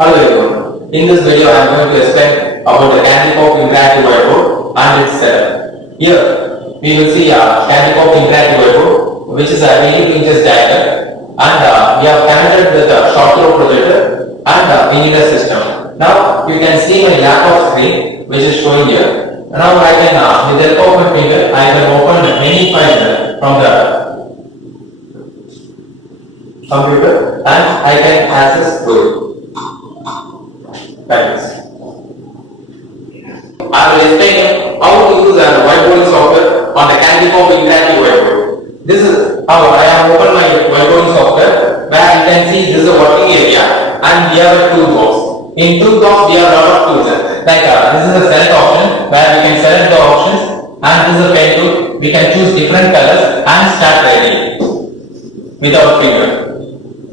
Hello everyone. In this video I am going to explain about the Candypop interactive whiteboard and its setup. Here we will see a Candypop interactive whiteboard which is a 80 inches diameter, and we have connected with a short throw projector and a vinegar system. Now you can see my laptop screen which is showing here. Now I can with the help of my finger I can open many files from the computer and I can access to it. Thanks. I will explain you how to use a whiteboarding software on the Candypop interactive whiteboard. This is how I have opened my whiteboarding software, where you can see this is a working area and we have a toolbox. In toolbox we have a lot of tools like this is a select option where we can select the options, and this is a pen tool. We can choose different colors and start writing without finger.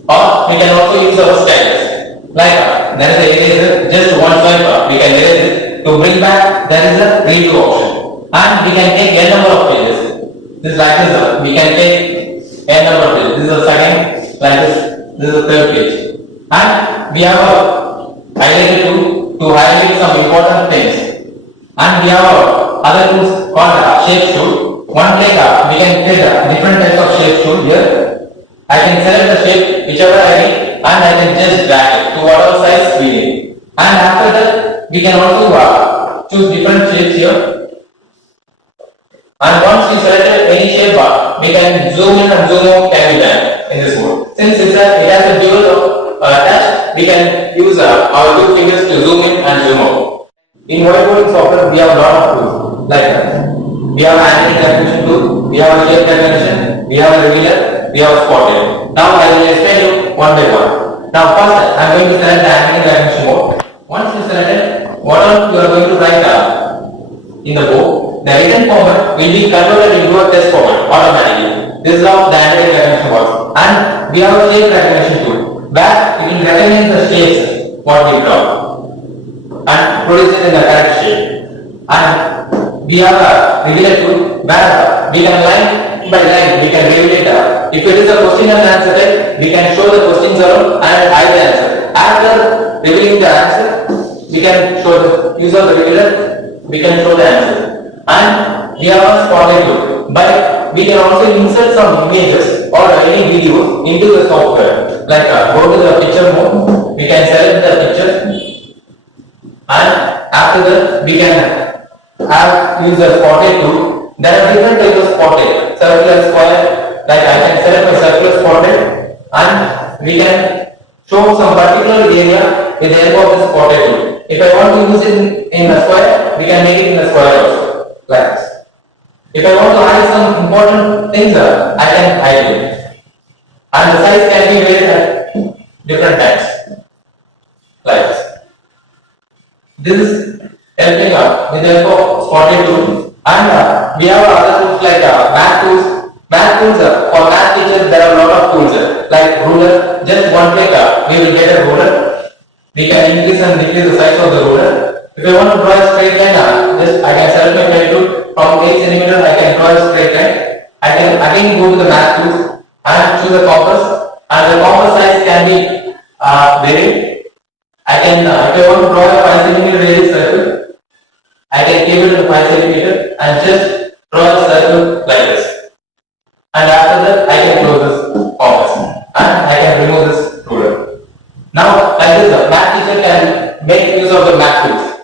Or we can also use our stylus. Like there is a eraser, just one swipe we can erase it. To bring back there is a redo option, and we can take n number of pages. This like this we can take n number of pages. This is the second, like this is the third page, and we have a highlighter tool to highlight some important things, and we have other tools called shape tool. One like we can create different types of shape tool here. I can select the shape whichever I need and I can just drag it to whatever size we need. And after that we can also choose different shapes here. And once we selected any shape, we can zoom in and zoom out can be done in this mode. Since it has a dual touch, we can use our two fingers to zoom in and zoom out. In whiteboarding software we have a lot of tools like that. We have angle definition tool, we have a shape definition, we have a revealer, we have a spotlight. Now I will explain you one by one. Now first I am going to select the angle definition mode. Once you select it, whatever you are going to write in the book, the written format will be converted into a text format automatically. This is how the angle definition works. And we have a shape recognition tool where it will recognize the shapes what we draw and produce it in the correct shape. And we have a revealer tool where we can line by line we can reveal it. If it is a question and answer type, we can show the questions around and hide the answer. After revealing the answer, we can show the use of the revealer, we can show the answer. And we have a spotlight tool, but we can also insert some images or any videos into the software. Like go to the picture mode, we can select the picture, and after that we can use the spotlight tool. There are different types of spotlight, circular, square. Like I can select my circular spotlight and we can show some particular area with the help of the spotlight tool. If I want to use it in a square, we can make it in a square also, like this. If I want to hide some important things, I can hide it. And the size can be varied at different times, like this. This is helping with the help of spotlight tool. And we have other tools like math tools. Math tools, for math teachers there are a lot of tools like ruler. Just one click we will get a ruler. We can increase and decrease the size of the ruler. If I want to draw a straight line, just I can select my pen tool. From 8 cm I can draw a straight line. I can again go to the math tools and choose the compass, and the compass size can be varied. I can if I want to draw a 5 cm radius circle, I can keep it to 5 cm and just draw a circle like this. And after that I can close this compass and I can remove this ruler. Now like this, math teacher can make use of the math tools.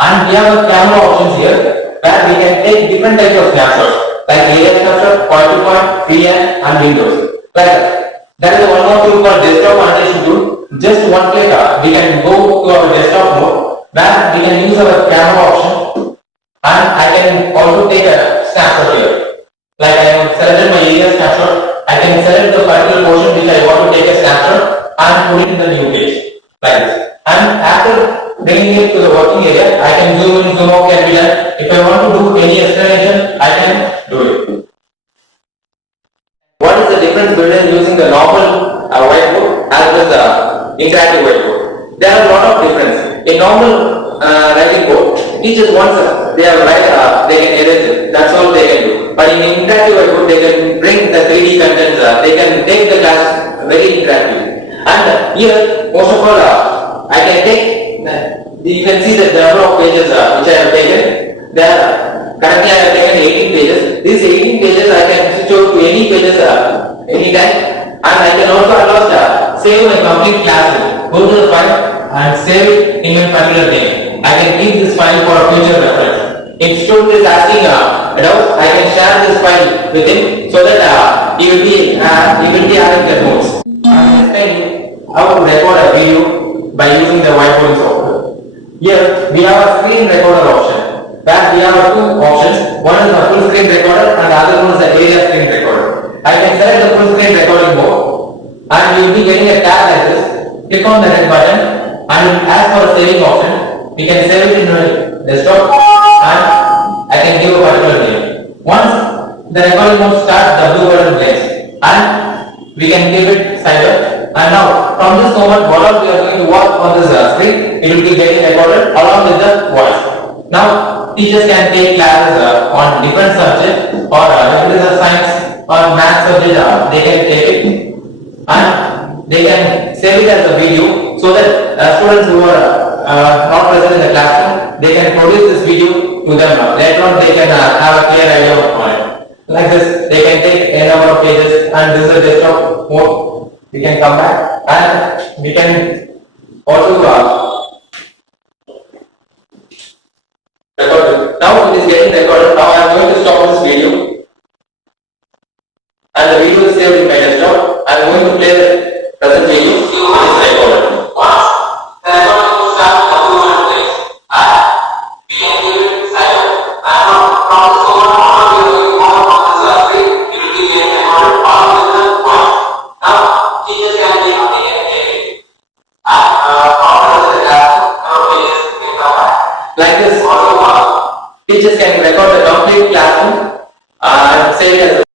And we have a camera options here where we can take different types of snapshots like layer snapshot, point to point, freehand and windows. Like there is one more tool called desktop annotation tool. Just one click we can go to our desktop mode where we can use our camera option, and I can also take a snapshot here. Like I have selected my area snapshot, I can select the particular portion which I want to take a snapshot and put it in the new page, like this. And after bringing it to the working area, I can zoom in, zoom out can be done. If I want to do any explanation, I can do it. What is the difference between using the normal whiteboard as well as the interactive whiteboard? There are a lot of difference. In normal writing board, teachers once they have they can erase it. That's all they can do. But in interactive whiteboard, they can bring the 3D contents. They can take the class very interactively. And here, most of all, I can take, you can see the number of pages which I have taken. Currently I have taken 18 pages. These 18 pages I can switch over to any pages anytime, and I can also save my complete class. Go to the file and save it in my particular name. I can keep this file for a future reference. If student is asking a doubt, I can share this file with him so that he will be having the notes. I will explain how to record a video by using the whiteboarding software. Here we have a screen recorder option. Where we have two options. One is the full screen recorder and the other one is the area screen recorder. I can select the full screen recording mode and you will be getting a tab like this. Click on the red button and as for a saving option, we can save it in the desktop and I can give a particular name. Once the recording mode starts, the blue button blinks and we can give it cyber. And now from this moment, whatever we are going to watch on this screen, it will be getting recorded along with the voice. Now teachers can take classes on different subjects, or if it is a science or math subject, they can take it and they can save it as a video so that students who are not present in the classroom, they can produce this video to them. Later on they can have a clear idea on it. Like this, they can take a number of pages, and this is a desktop mode. We can come back and we can also record it. Now it is getting recorded. Now I am going to stop this video, and the video is saved in my desktop. I am going to play the present video. It is recorded. Once the recording will start, the blue button blinks and we can give it silent. And from this moment on, we are going on this screen. It will be getting recorded along with the voice. Now teachers can take it and after the class, like this also teachers can record the complete classroom and save it as a